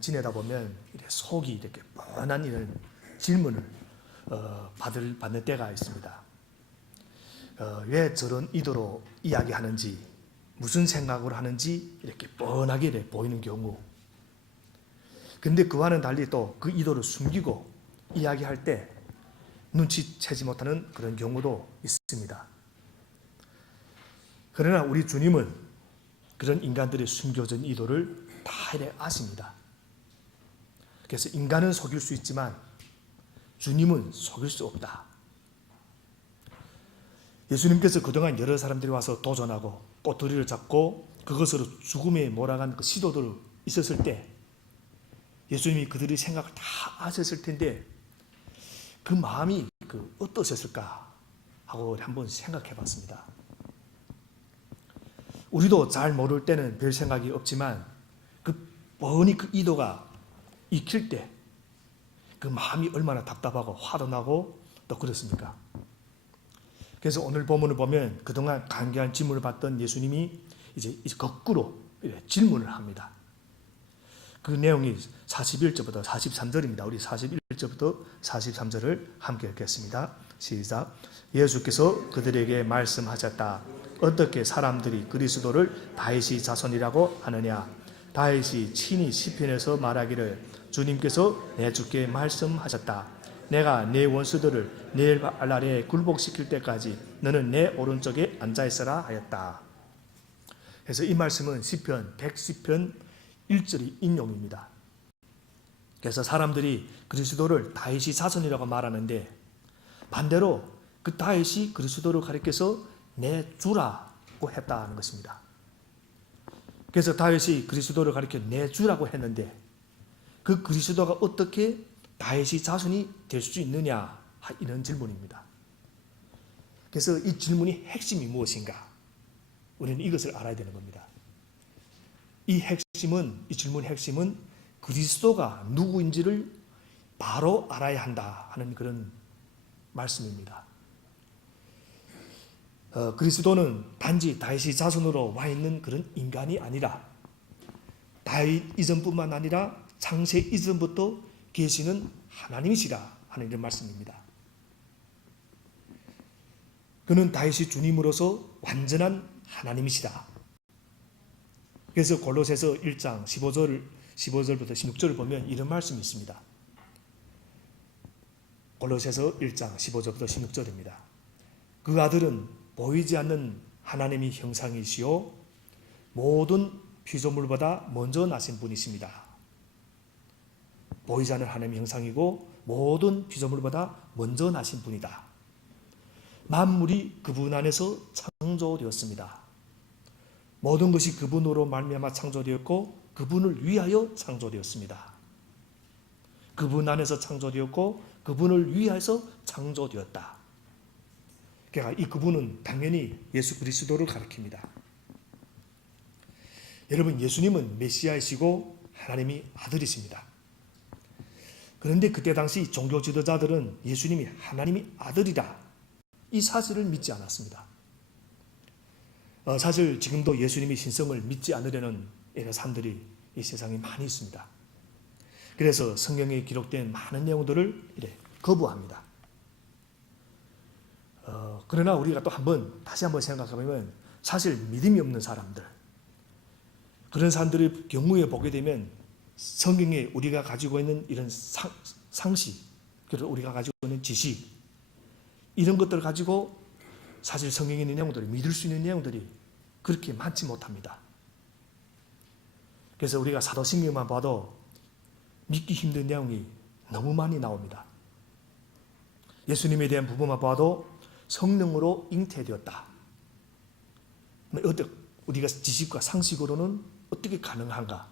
지내다 보면 속이 이렇게 뻔한 이런 질문을 받는 때가 있습니다. 왜 저런 의도로 이야기하는지, 무슨 생각을 하는지 이렇게 뻔하게 보이는 경우, 근데 그와는 달리 또 그 의도를 숨기고 이야기할 때 눈치채지 못하는 그런 경우도 있습니다. 그러나 우리 주님은 그런 인간들의 숨겨진 의도를 다 아십니다. 그래서 인간은 속일 수 있지만 주님은 속일 수 없다. 예수님께서 그동안 여러 사람들이 와서 도전하고 꼬투리를 잡고 그것으로 죽음에 몰아간 그 시도들 있었을 때 예수님이 그들의 생각을 다 아셨을 텐데 그 마음이 어떠셨을까 하고 한번 생각해 봤습니다. 우리도 잘 모를 때는 별 생각이 없지만 뻔히 그 의도가 익힐 때 그 마음이 얼마나 답답하고 화도 나고 또 그렇습니까? 그래서 오늘 본문을 보면 그동안 간결한 질문을 받던 예수님이 이제 거꾸로 질문을 합니다. 그 내용이 41절부터 43절입니다. 우리 41절부터 43절을 함께 읽겠습니다. 시작. 예수께서 그들에게 말씀하셨다. 어떻게 사람들이 그리스도를 다윗의 자손이라고 하느냐? 다윗이 친히 시편에서 말하기를 주님께서 내 주께 말씀하셨다. 내가 내 원수들을 내 발 아래에 굴복시킬 때까지 너는 내 오른쪽에 앉아있어라 하였다. 그래서 이 말씀은 시편 110편 1절의 인용입니다. 그래서 사람들이 그리스도를 다윗의 자손이라고 말하는데 반대로 그 다윗이 그리스도를 가리켜서 내 주라고 했다는 것입니다. 그래서 다윗이 그리스도를 가리켜 내 주라고 했는데 그 그리스도가 어떻게 다윗의 자손이 될 수 있느냐 이런 질문입니다. 그래서 이 질문의 핵심이 무엇인가? 우리는 이것을 알아야 되는 겁니다. 이 질문의 핵심은 그리스도가 누구인지를 바로 알아야 한다 하는 그런 말씀입니다. 그리스도는 단지 다윗의 자손으로 와 있는 그런 인간이 아니라 다윗 이전뿐만 아니라 창세 이전부터 계시는 하나님이시라 하는 이런 말씀입니다. 그는 다윗이 주님으로서 완전한 하나님이시다. 그래서 골로새서 1장 15절부터 16절을 보면 이런 말씀이 있습니다. 골로새서 1장 15절부터 16절입니다. 그 아들은 보이지 않는 하나님의 형상이시요 모든 피조물보다 먼저 나신 분이십니다. 보이지 않는 하나님의 형상이고 모든 피조물보다 먼저 나신 분이다. 만물이 그분 안에서 창조되었습니다. 모든 것이 그분으로 말미암아 창조되었고 그분을 위하여 창조되었습니다. 그분 안에서 창조되었고 그분을 위하여서 창조되었다. 그러니까 이 그분은 당연히 예수 그리스도를 가리킵니다. 여러분, 예수님은 메시아이시고 하나님의 아들이십니다. 그런데 그때 당시 종교 지도자들은 예수님이 하나님의 아들이다 이 사실을 믿지 않았습니다. 사실 지금도 예수님의 신성을 믿지 않으려는 이런 사람들이 이 세상에 많이 있습니다. 그래서 성경에 기록된 많은 내용들을 거부합니다. 그러나 우리가 또 다시 한번 생각해보면 사실 믿음이 없는 사람들, 그런 사람들의 경우에 보게 되면 성경에 우리가 가지고 있는 이런 상식, 그리고 우리가 가지고 있는 지식, 이런 것들을 가지고 사실 성경에 있는 내용들을 믿을 수 있는 내용들이 그렇게 많지 못합니다. 그래서 우리가 사도신경만 봐도 믿기 힘든 내용이 너무 많이 나옵니다. 예수님에 대한 부분만 봐도 성령으로 잉태되었다. 우리가 지식과 상식으로는 어떻게 가능한가?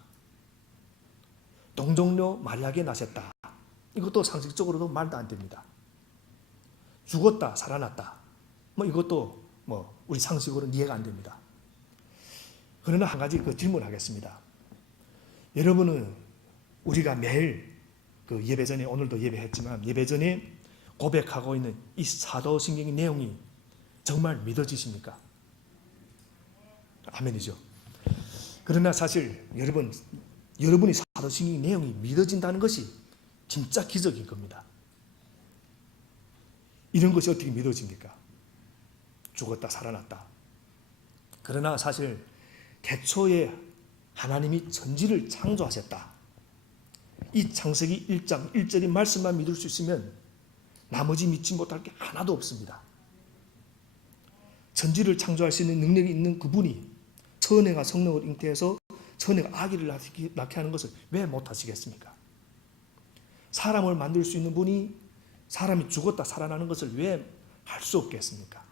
동정녀 마리아에게 나셨다. 이것도 상식적으로도 말도 안 됩니다. 죽었다, 살아났다. 이것도 우리 상식으로는 이해가 안 됩니다. 그러나 한 가지 질문하겠습니다. 여러분은 우리가 매일 예배 전에, 오늘도 예배했지만 예배 전에 고백하고 있는 이 사도신경의 내용이 정말 믿어지십니까? 아멘이죠. 그러나 사실 여러분, 여러분이 사도신경 내용이 믿어진다는 것이 진짜 기적인 겁니다. 이런 것이 어떻게 믿어집니까? 죽었다 살아났다. 그러나 사실 태초에 하나님이 천지를 창조하셨다. 이 창세기 1장 1절의 말씀만 믿을 수 있으면 나머지 믿지 못할 게 하나도 없습니다. 천지를 창조할 수 있는 능력이 있는 그분이 처녀가 성령을 잉태해서 처녀가 아기를 낳게 하는 것을 왜 못하시겠습니까? 사람을 만들 수 있는 분이 사람이 죽었다 살아나는 것을 왜 할 수 없겠습니까?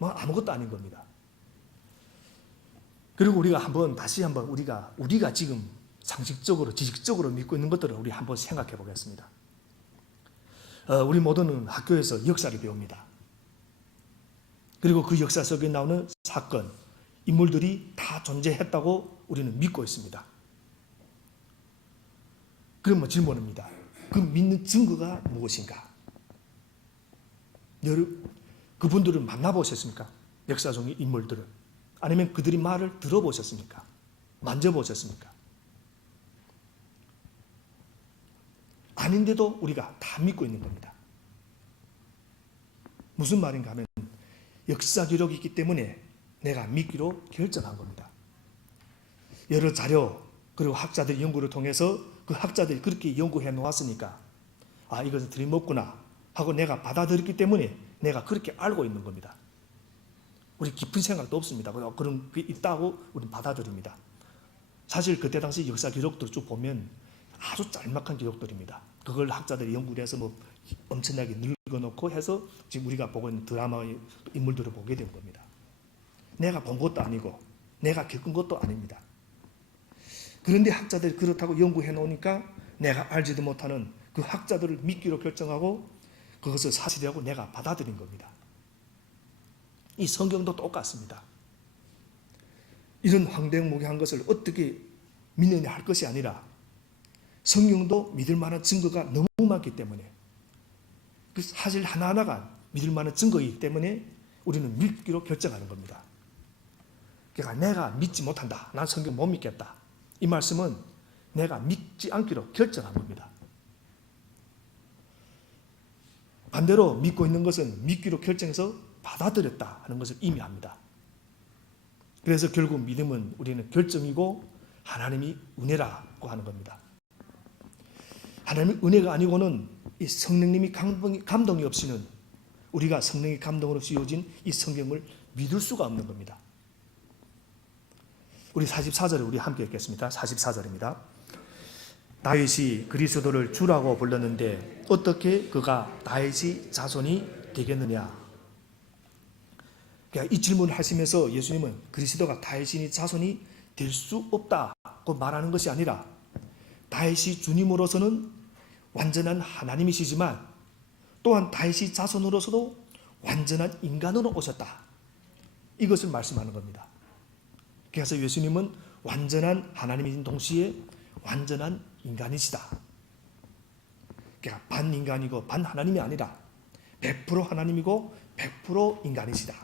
아무것도 아닌 겁니다. 그리고 우리가 다시 한번 우리가 지금 상식적으로 지식적으로 믿고 있는 것들을 우리 한번 생각해 보겠습니다. 우리 모두는 학교에서 역사를 배웁니다. 그리고 그 역사 속에 나오는 사건, 인물들이 다 존재했다고 우리는 믿고 있습니다. 그러면 질문입니다. 그 믿는 증거가 무엇인가? 그분들을 만나보셨습니까? 역사 중의 인물들을. 아니면 그들이 말을 들어보셨습니까? 만져보셨습니까? 아닌데도 우리가 다 믿고 있는 겁니다. 무슨 말인가 하면 역사 기록이 있기 때문에 내가 믿기로 결정한 겁니다. 여러 자료 그리고 학자들의 연구를 통해서 그 학자들이 그렇게 연구해 놓았으니까 이것은 틀림없구나 하고 내가 받아들였기 때문에 내가 그렇게 알고 있는 겁니다. 우리 깊은 생각도 없습니다. 그런 게 있다고 우리는 받아들입니다. 사실 그때 당시 역사 기록들을 쭉 보면 아주 짤막한 기록들입니다. 그걸 학자들이 연구를 해서 엄청나게 늙어놓고 해서 지금 우리가 보고 있는 드라마의 인물들을 보게 된 겁니다. 내가 본 것도 아니고 내가 겪은 것도 아닙니다. 그런데 학자들이 그렇다고 연구해 놓으니까 내가 알지도 못하는 그 학자들을 믿기로 결정하고 그것을 사실이라고 내가 받아들인 겁니다. 이 성경도 똑같습니다. 이런 황당무계한 것을 어떻게 믿느냐 할 것이 아니라 성경도 믿을 만한 증거가 너무 많기 때문에 그 사실 하나하나가 믿을 만한 증거이기 때문에 우리는 믿기로 결정하는 겁니다. 그러니까 내가 믿지 못한다. 난 성경 못 믿겠다. 이 말씀은 내가 믿지 않기로 결정한 겁니다. 반대로 믿고 있는 것은 믿기로 결정해서 받아들였다 하는 것을 의미합니다. 그래서 결국 믿음은 우리는 결정이고 하나님이 은혜라고 하는 겁니다. 하나님의 은혜가 아니고는 이 성령님이 감동이 없이는 우리가 성령의 감동으로 씌워진 이 성경을 믿을 수가 없는 겁니다. 우리 44절을 우리 함께 읽겠습니다. 44절입니다. 다윗이 그리스도를 주라고 불렀는데 어떻게 그가 다윗의 자손이 되겠느냐? 그러니까 이 질문을 하시면서 예수님은 그리스도가 다윗의 자손이 될 수 없다고 말하는 것이 아니라 다윗이 주님으로서는 완전한 하나님이시지만 또한 다윗의 자손으로서도 완전한 인간으로 오셨다. 이것을 말씀하는 겁니다. 그래서 예수님은 완전한 하나님인 동시에 완전한 인간이시다. 그러니까 반 인간이고 반 하나님이 아니라 100% 하나님이고 100% 인간이시다.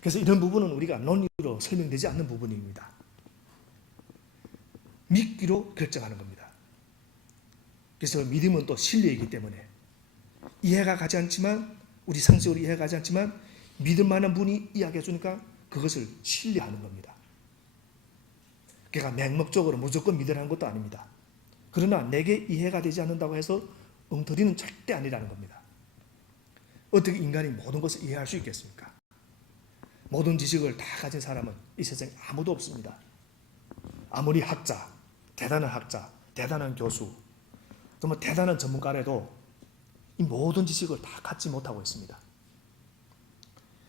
그래서 이런 부분은 우리가 논리로 설명되지 않는 부분입니다. 믿기로 결정하는 겁니다. 그래서 믿음은 또 신뢰이기 때문에 이해가 가지 않지만 우리 상식으로 이해가 가지 않지만 믿을 만한 분이 이야기해 주니까 그것을 신뢰하는 겁니다. 그러니까 맹목적으로 무조건 믿으라는 것도 아닙니다. 그러나 내게 이해가 되지 않는다고 해서 엉터리는 절대 아니라는 겁니다. 어떻게 인간이 모든 것을 이해할 수 있겠습니까? 모든 지식을 다 가진 사람은 이 세상에 아무도 없습니다. 아무리 학자, 대단한 교수, 정말 대단한 전문가라도 이 모든 지식을 다 갖지 못하고 있습니다.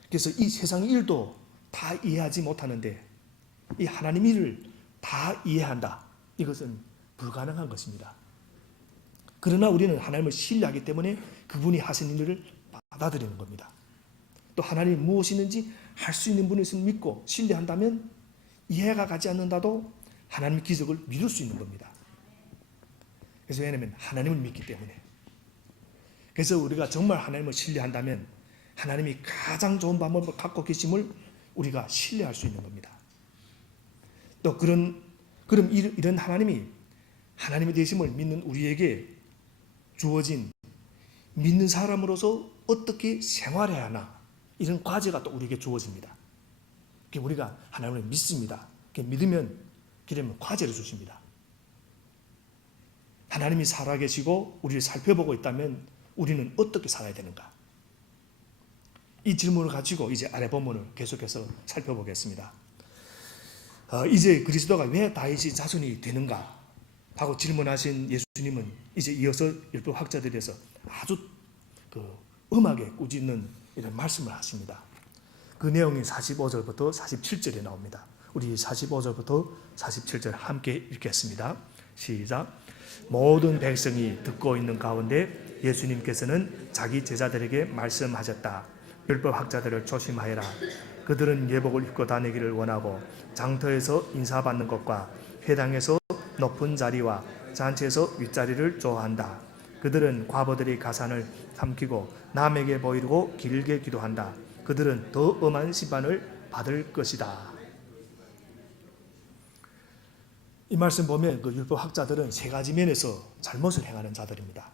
그래서 이 세상 일도 다 이해하지 못하는데 이 하나님 일을 다 이해한다. 이것은 불가능한 것입니다. 그러나 우리는 하나님을 신뢰하기 때문에 그분이 하신 일을 받아들이는 겁니다. 또 하나님이 무엇이든지 할 수 있는 분을 믿고 신뢰한다면 이해가 가지 않는다도 하나님의 기적을 믿을 수 있는 겁니다. 그래서 왜냐하면 하나님을 믿기 때문에. 그래서 우리가 정말 하나님을 신뢰한다면 하나님이 가장 좋은 방법을 갖고 계심을 우리가 신뢰할 수 있는 겁니다. 또 그런 그럼 이런 하나님의 되심을 믿는 우리에게 주어진 믿는 사람으로서 어떻게 생활해야 하나, 이런 과제가 또 우리에게 주어집니다. 우리가 하나님을 믿습니다. 믿으면 그러면 과제를 주십니다. 하나님이 살아계시고 우리를 살펴보고 있다면 우리는 어떻게 살아야 되는가? 이 질문을 가지고 이제 아래 본문을 계속해서 살펴보겠습니다. 이제 그리스도가 왜 다윗의 자손이 되는가 하고 질문하신 예수님은 이제 이어서 율법학자들에서 아주 음하게 꾸짖는 이런 말씀을 하십니다. 그 내용이 45절부터 47절에 나옵니다. 우리 45절부터 47절 함께 읽겠습니다. 시작. 모든 백성이 듣고 있는 가운데 예수님께서는 자기 제자들에게 말씀하셨다. 율법학자들을 조심하여라. 그들은 예복을 입고 다니기를 원하고 장터에서 인사받는 것과 회당에서 높은 자리와 잔치에서 윗자리를 좋아한다. 그들은 과부들의 가산을 삼키고 남에게 보이고 길게 기도한다. 그들은 더 엄한 심판을 받을 것이다. 이 말씀 보면 그 율법학자들은 세 가지 면에서 잘못을 행하는 자들입니다.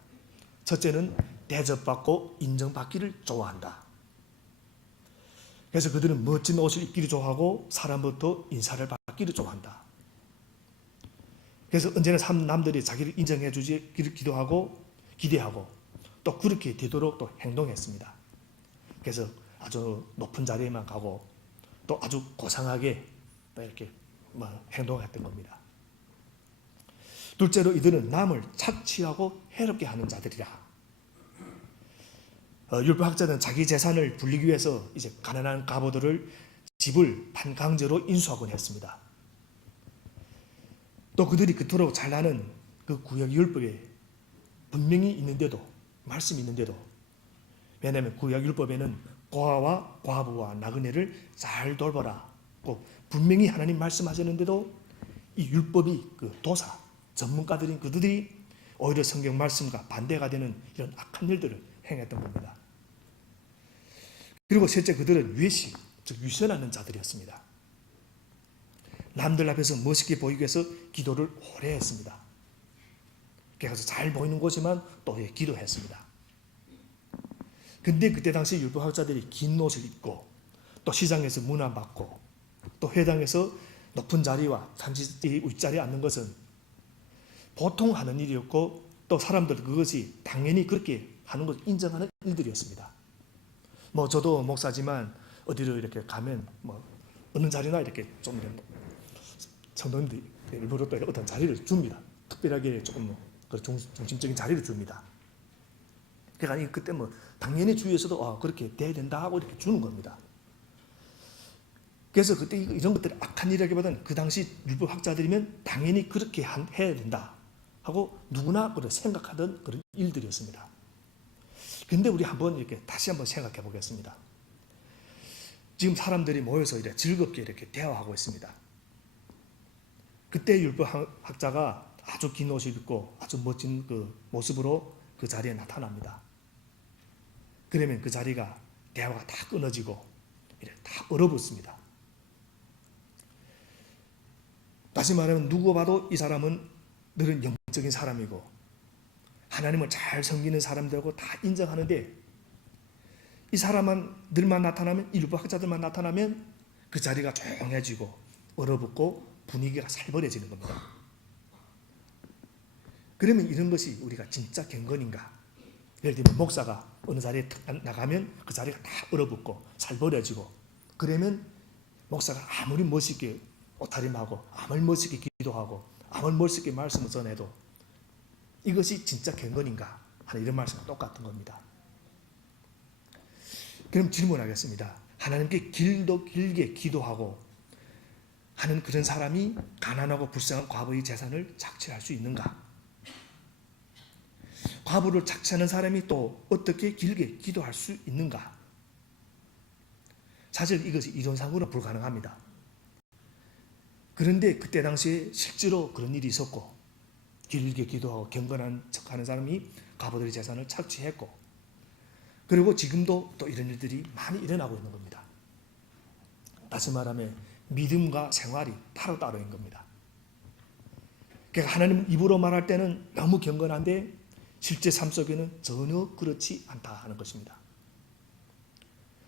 첫째는 대접받고 인정받기를 좋아한다. 그래서 그들은 멋진 옷을 입기를 좋아하고 사람부터 인사를 받기를 좋아한다. 그래서 언제나 남들이 자기를 인정해 주기를 기도하고 기대하고 또 그렇게 되도록 또 행동했습니다. 그래서 아주 높은 자리에만 가고 또 아주 고상하게 이렇게 행동했던 겁니다. 둘째로 이들은 남을 착취하고 해롭게 하는 자들이라. 율법학자는 자기 재산을 불리기 위해서 이제 가난한 과부들을 집을 반강제로 인수하곤 했습니다. 또 그들이 그토록 잘나는 그 구약 율법에 분명히 있는데도, 말씀이 있는데도, 왜냐하면 구약 율법에는 고아와 과부와 나그네를 잘 돌보라 분명히 하나님 말씀하셨는데도 이 율법이 그 도사 전문가들인 그들이 오히려 성경 말씀과 반대가 되는 이런 악한 일들을 행했던 겁니다. 그리고 셋째, 그들은 외식, 즉 위선하는 자들이었습니다. 남들 앞에서 멋있게 보이기 위해서 기도를 오래 했습니다. 그래서 잘 보이는 곳이만 또 기도했습니다. 근데 그때 당시 율법학자들이 긴 옷을 입고 또 시장에서 문안받고 또 회당에서 높은 자리와 잔치 윗자리에 앉는 것은 보통 하는 일이었고 또 사람들 그것이 당연히 그렇게 하는 것을 인정하는 일들이었습니다. 저도 목사지만 어디로 이렇게 가면 어느 자리나 이렇게 좀 성도님들이 일부러 또 어떤 자리를 줍니다. 특별하게 조금 중심적인 자리를 줍니다. 그러니까 그때 당연히 주위에서도 그렇게 돼야 된다 하고 이렇게 주는 겁니다. 그래서 그때 이런 것들이 악한 일이라기보다는 그 당시 율법학자들이면 당연히 그렇게 해야 된다 하고 누구나 생각하던 그런 일들이었습니다. 그런데 우리 다시 한번 생각해 보겠습니다. 지금 사람들이 모여서 즐겁게 이렇게 대화하고 있습니다. 그때 율법학자가 아주 긴 옷을 입고 아주 멋진 그 모습으로 그 자리에 나타납니다. 그러면 그 자리가 대화가 다 끊어지고 다 얼어붙습니다. 다시 말하면 누구 봐도 이 사람은 늘은 영적인 사람이고 하나님을 잘 섬기는 사람들하고 다 인정하는데 이 사람들만 나타나면, 율법학자들만 나타나면 그 자리가 조용해지고 얼어붙고 분위기가 살벌해지는 겁니다. 그러면 이런 것이 우리가 진짜 경건인가? 예를 들면 목사가 어느 자리에 나가면 그 자리가 다 얼어붙고 살벌해지고 그러면 목사가 아무리 멋있게 옷차림하고 아무리 멋있게 기도하고 아무리 멋있게 말씀을 전해도 이것이 진짜 경건인가 하는 이런 말씀과 똑같은 겁니다. 그럼 질문하겠습니다. 하나님께 길게 기도하고 하는 그런 사람이 가난하고 불쌍한 과부의 재산을 착취할 수 있는가? 과부를 착취하는 사람이 또 어떻게 길게 기도할 수 있는가? 사실 이것이 이론상으로는 불가능합니다. 그런데 그때 당시에 실제로 그런 일이 있었고 길게 기도하고 경건한 척하는 사람이 과부들의 재산을 착취했고 그리고 지금도 또 이런 일들이 많이 일어나고 있는 겁니다. 다시 말하면 믿음과 생활이 따로따로인 겁니다. 그러니까 하나님 입으로 말할 때는 너무 경건한데 실제 삶 속에는 전혀 그렇지 않다 하는 것입니다.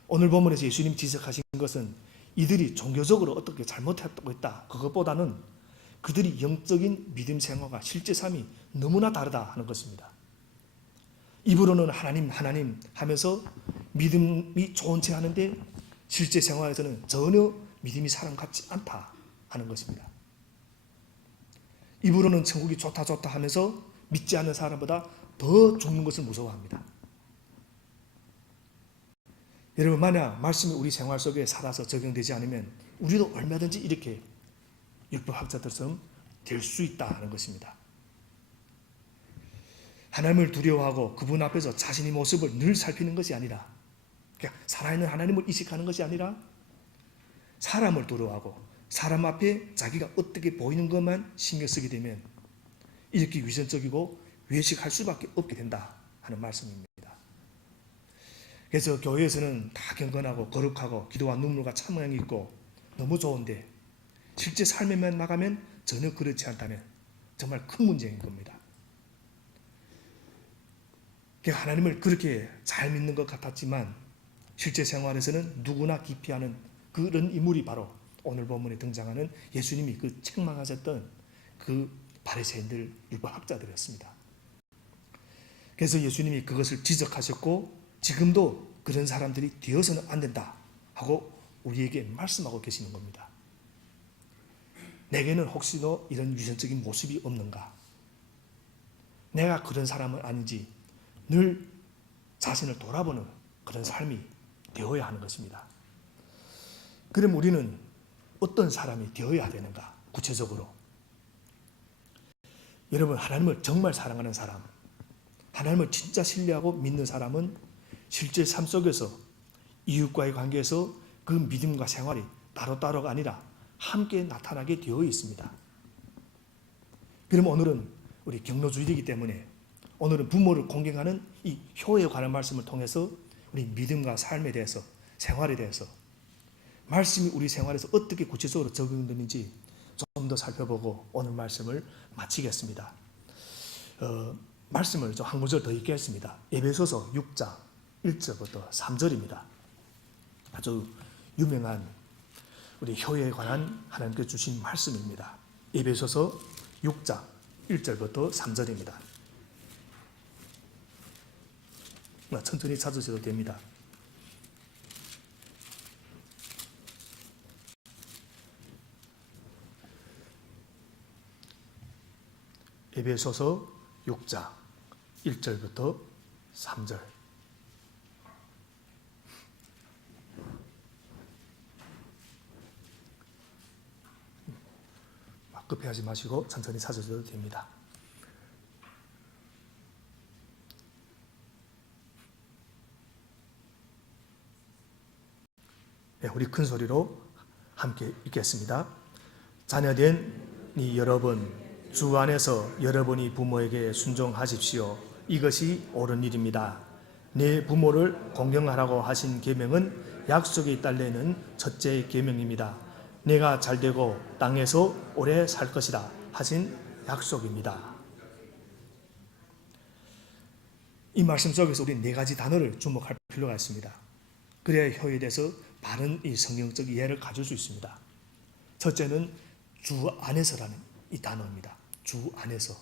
오늘 본문에서 예수님이 지적하신 것은 이들이 종교적으로 어떻게 잘못했다고 했다. 그것보다는 그들이 영적인 믿음 생활과 실제 삶이 너무나 다르다 하는 것입니다. 입으로는 하나님 하나님 하면서 믿음이 좋은 체 하는데 실제 생활에서는 전혀 믿음이 사람 같지 않다 하는 것입니다. 입으로는 천국이 좋다 좋다 하면서 믿지 않는 사람보다 더 죽는 것을 무서워합니다. 여러분, 만약 말씀이 우리 생활 속에 살아서 적용되지 않으면 우리도 얼마든지 이렇게 율법학자들처럼 될 수 있다 하는 것입니다. 하나님을 두려워하고 그분 앞에서 자신의 모습을 늘 살피는 것이 아니라, 그러니까 살아있는 하나님을 의식하는 것이 아니라 사람을 두려워하고 사람 앞에 자기가 어떻게 보이는 것만 신경 쓰게 되면 이렇게 위선적이고 외식할 수밖에 없게 된다 하는 말씀입니다. 그래서 교회에서는 다 경건하고 거룩하고 기도와 눈물과 참음이 있고 너무 좋은데 실제 삶에만 나가면 전혀 그렇지 않다면 정말 큰 문제인 겁니다. 하나님을 그렇게 잘 믿는 것 같았지만 실제 생활에서는 누구나 기피하는 그런 인물이 바로 오늘 본문에 등장하는 예수님이 그 책망하셨던 그 바리새인들 율법학자들이었습니다. 그래서 예수님이 그것을 지적하셨고 지금도 그런 사람들이 되어서는 안 된다 하고 우리에게 말씀하고 계시는 겁니다. 내게는 혹시 너 이런 위선적인 모습이 없는가? 내가 그런 사람은 아닌지 늘 자신을 돌아보는 그런 삶이 되어야 하는 것입니다. 그럼 우리는 어떤 사람이 되어야 되는가? 구체적으로 여러분, 하나님을 정말 사랑하는 사람, 하나님을 진짜 신뢰하고 믿는 사람은 실제 삶 속에서 이웃과의 관계에서 그 믿음과 생활이 따로따로가 아니라 함께 나타나게 되어 있습니다. 그럼 오늘은 우리 경로주일이기 때문에 오늘은 부모를 공경하는 이 효에 관한 말씀을 통해서 우리 믿음과 삶에 대해서, 생활에 대해서 말씀이 우리 생활에서 어떻게 구체적으로 적용되는지 좀 더 살펴보고 오늘 말씀을 마치겠습니다. 말씀을 좀 한 구절 더 읽겠습니다. 에베소서 6장 1절부터 3절입니다. 아주 유명한 우리 효에 관한 하나님께 주신 말씀입니다. 에베소서 6장 1절부터 3절입니다. 천천히 찾으셔도 됩니다. 에베소서 6장 1절부터 3절. 급해하지 마시고 천천히 찾으셔도 됩니다. 네, 우리 큰 소리로 함께 읽겠습니다. 자녀된 이 여러분, 주 안에서 여러분이 부모에게 순종하십시오. 이것이 옳은 일입니다. 내 부모를 공경하라고 하신 계명은 약속이 딸려있는 첫째 계명입니다. 내가 잘되고 땅에서 오래 살 것이다 하신 약속입니다. 이 말씀 속에서 우리 네 가지 단어를 주목할 필요가 있습니다. 그래야 효에 대해서 바른 이 성경적 이해를 가질 수 있습니다. 첫째는 주 안에서라는 이 단어입니다. 주 안에서.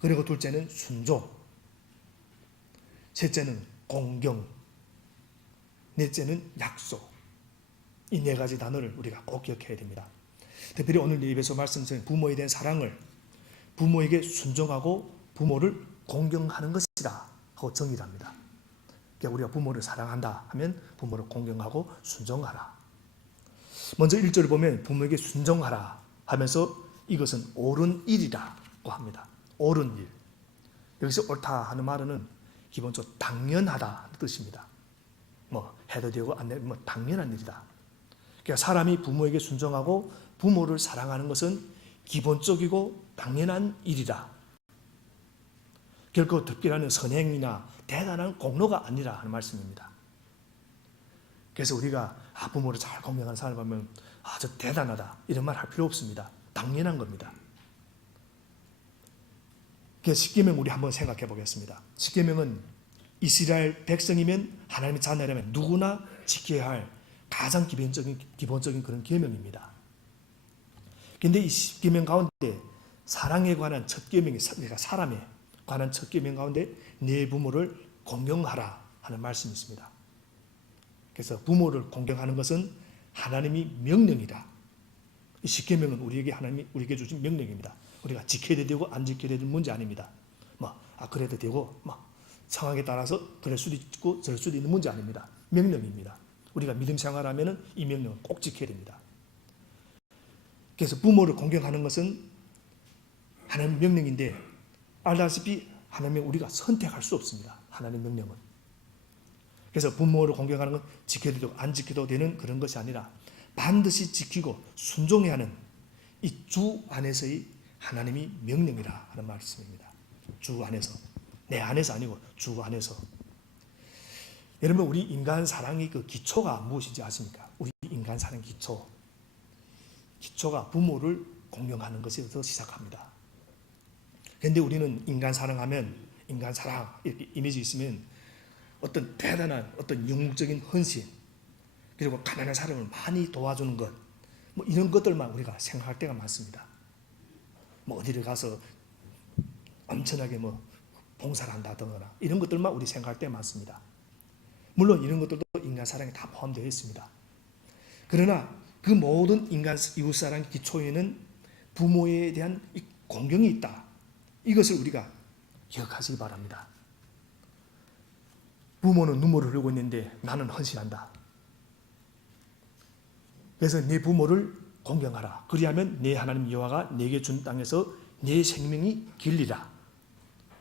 그리고 둘째는 순종. 셋째는 공경. 넷째는 약속. 이 네 가지 단어를 우리가 꼭 기억해야 됩니다. 특별히 오늘 에베소 말씀처럼 부모에 대한 사랑을 부모에게 순종하고 부모를 공경하는 것이다 하고 정의를 합니다. 그러니까 우리가 부모를 사랑한다 하면 부모를 공경하고 순종하라. 먼저 1절을 보면 부모에게 순종하라 하면서 이것은 옳은 일이라고 합니다. 옳은 일. 여기서 옳다 하는 말은 기본적으로 당연하다는 뜻입니다. 해도 되고 안 되고 당연한 일이다. 그러니까 사람이 부모에게 순종하고 부모를 사랑하는 것은 기본적이고 당연한 일이다. 결코 특별한 선행이나 대단한 공로가 아니라 하는 말씀입니다. 그래서 우리가 부모를 잘 공경하는 사람을 보면 저 대단하다 이런 말 할 필요 없습니다. 당연한 겁니다. 그 십계명 우리 한번 생각해 보겠습니다. 십계명은 이스라엘 백성이면 하나님의 자녀라면 누구나 지켜야 할 가장 기본적인 그런 계명입니다. 그런데 이 십계명 가운데 사랑에 관한 첫 계명이, 그러니까 사람에 관한 첫 계명 가운데 네 부모를 공경하라 하는 말씀이 있습니다. 그래서 부모를 공경하는 것은 하나님이 명령이다. 이 십계명은 하나님이 우리에게 주신 명령입니다. 우리가 지켜야 되고 안 지켜야 되는 문제 아닙니다. 그래도 되고 상황에 따라서 그럴 수도 있고 저럴 수도 있는 문제 아닙니다. 명령입니다. 우리가 믿음 생활하면 이 명령을 꼭 지켜야 됩니다. 그래서 부모를 공경하는 것은 하나님의 명령인데 알다시피 하나님은 우리가 선택할 수 없습니다. 하나님의 명령은. 그래서 부모를 공경하는 건 지켜도 되고 안 지켜도 되는 그런 것이 아니라 반드시 지키고 순종해야 하는 이 주 안에서의 하나님이 명령이라 하는 말씀입니다. 주 안에서. 내 안에서 아니고 주 안에서. 여러분, 우리 인간 사랑의 그 기초가 무엇인지 아십니까? 우리 인간 사랑 기초가 부모를 공경하는 것에서 시작합니다. 그런데 우리는 인간 사랑하면, 인간 사랑 이렇게 이미지 있으면 어떤 대단한 어떤 영웅적인 헌신, 그리고 가난한 사람을 많이 도와주는 것, 이런 것들만 우리가 생각할 때가 많습니다. 어디를 가서 엄청나게 봉사를 한다거나 이런 것들만 우리 생각할 때 많습니다. 물론 이런 것들도 인간 사랑에 다 포함되어 있습니다. 그러나 그 모든 인간 이웃사랑의 기초에는 부모에 대한 공경이 있다. 이것을 우리가 기억하시기 바랍니다. 부모는 눈물을 흘리고 있는데 나는 헌신한다. 그래서 네 부모를 공경하라. 그리하면 네 하나님 여호와가 네게 준 땅에서 네 생명이 길리라.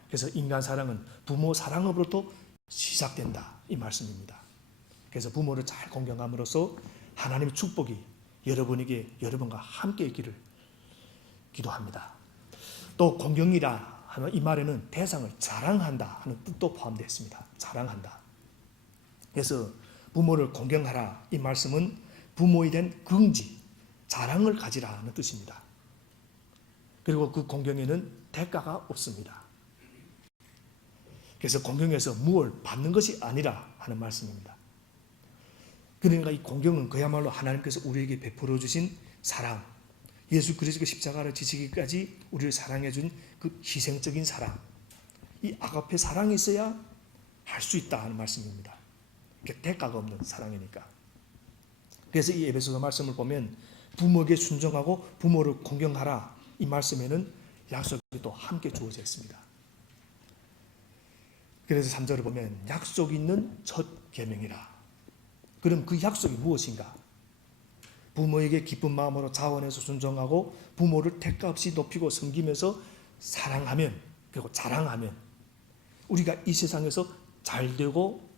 그래서 인간 사랑은 부모 사랑으로부터 시작된다. 이 말씀입니다. 그래서 부모를 잘 공경함으로써 하나님의 축복이 여러분과 함께 있기를 기도합니다. 또 공경이라 하는 이 말에는 대상을 자랑한다 하는 뜻도 포함되어 있습니다. 자랑한다. 그래서 부모를 공경하라 이 말씀은 부모에 대한 긍지, 자랑을 가지라 하는 뜻입니다. 그리고 그 공경에는 대가가 없습니다. 그래서 공경에서 무엇을 받는 것이 아니라 하는 말씀입니다. 그러니까 이 공경은 그야말로 하나님께서 우리에게 베풀어 주신 사랑, 예수 그리스도의 십자가를 지시기까지 우리를 사랑해 준 그 희생적인 사랑, 이 아가페 사랑이 있어야 할 수 있다 하는 말씀입니다. 대가가 없는 사랑이니까. 그래서 이 에베소서 말씀을 보면 부모에게 순종하고 부모를 공경하라 이 말씀에는 약속이 또 함께 주어져 있습니다. 그래서 3절을 보면 약속 있는 첫 계명이라. 그럼 그 약속이 무엇인가? 부모에게 기쁜 마음으로 자원해서 순종하고 부모를 택가 없이 높이고 섬기면서 사랑하면, 그리고 자랑하면 우리가 이 세상에서 잘되고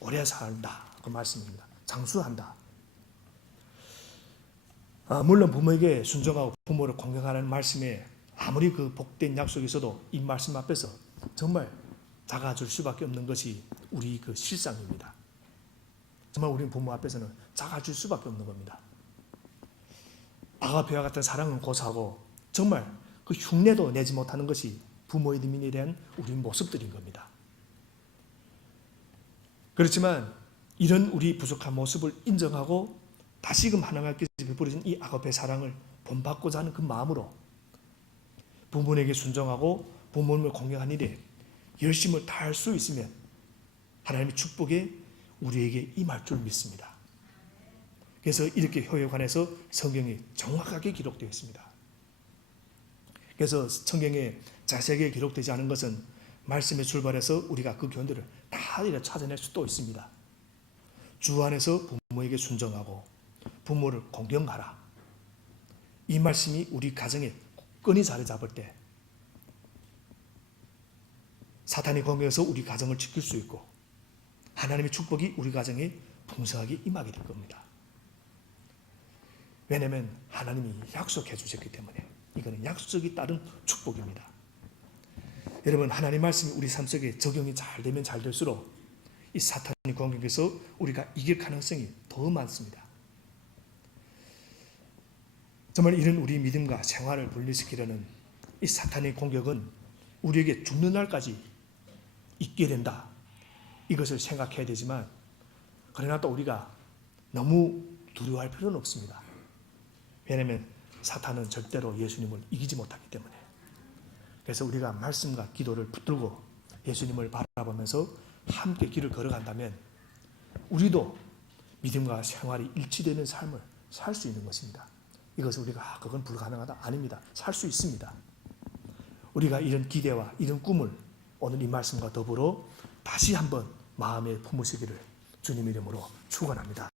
오래 살다 그 말씀입니다. 장수한다. 물론 부모에게 순종하고 부모를 공경하는 말씀에 아무리 그 복된 약속이 있어도 이 말씀 앞에서 정말 작아질 수밖에 없는 것이 우리 그 실상입니다. 정말 우리는 부모 앞에서는 작아질 수밖에 없는 겁니다. 아가페와 같은 사랑은 고사하고 정말 그 흉내도 내지 못하는 것이 부모의 믿음에 대한 우리 모습들인 겁니다. 그렇지만 이런 우리 부족한 모습을 인정하고 다시금 하나님께서 베풀어진 이 아가페 사랑을 본받고자 하는 그 마음으로 부모에게 순종하고 부모님을 공경한 일에 열심을 다할 수 있으면 하나님의 축복에 우리에게 임할 줄 믿습니다. 그래서 이렇게 효에 관해서 성경에 정확하게 기록되어 있습니다. 그래서 성경에 자세하게 기록되지 않은 것은 말씀에 출발해서 우리가 그 교훈들을 다 찾아낼 수도 있습니다. 주 안에서 부모에게 순종하고 부모를 공경하라. 이 말씀이 우리 가정에 끈이 자리 잡을 때 사탄이 공격해서 우리 가정을 지킬 수 있고 하나님의 축복이 우리 가정에 풍성하게 임하게 될 겁니다. 왜냐하면 하나님이 약속해 주셨기 때문에 이거는 약속이 따른 축복입니다. 여러분, 하나님 말씀이 우리 삶 속에 적용이 잘 되면 잘 될수록 이 사탄의 공격에서 우리가 이길 가능성이 더 많습니다. 정말 이런 우리 믿음과 생활을 분리시키려는 이 사탄의 공격은 우리에게 죽는 날까지 있게 된다. 이것을 생각해야 되지만 그러나 또 우리가 너무 두려워할 필요는 없습니다. 왜냐하면 사탄은 절대로 예수님을 이기지 못하기 때문에. 그래서 우리가 말씀과 기도를 붙들고 예수님을 바라보면서 함께 길을 걸어간다면 우리도 믿음과 생활이 일치되는 삶을 살 수 있는 것입니다. 이것을 우리가 그건 불가능하다. 아닙니다. 살 수 있습니다. 우리가 이런 기대와 이런 꿈을 오늘 이 말씀과 더불어 다시 한번 마음에 품으시기를 주님 이름으로 축원합니다.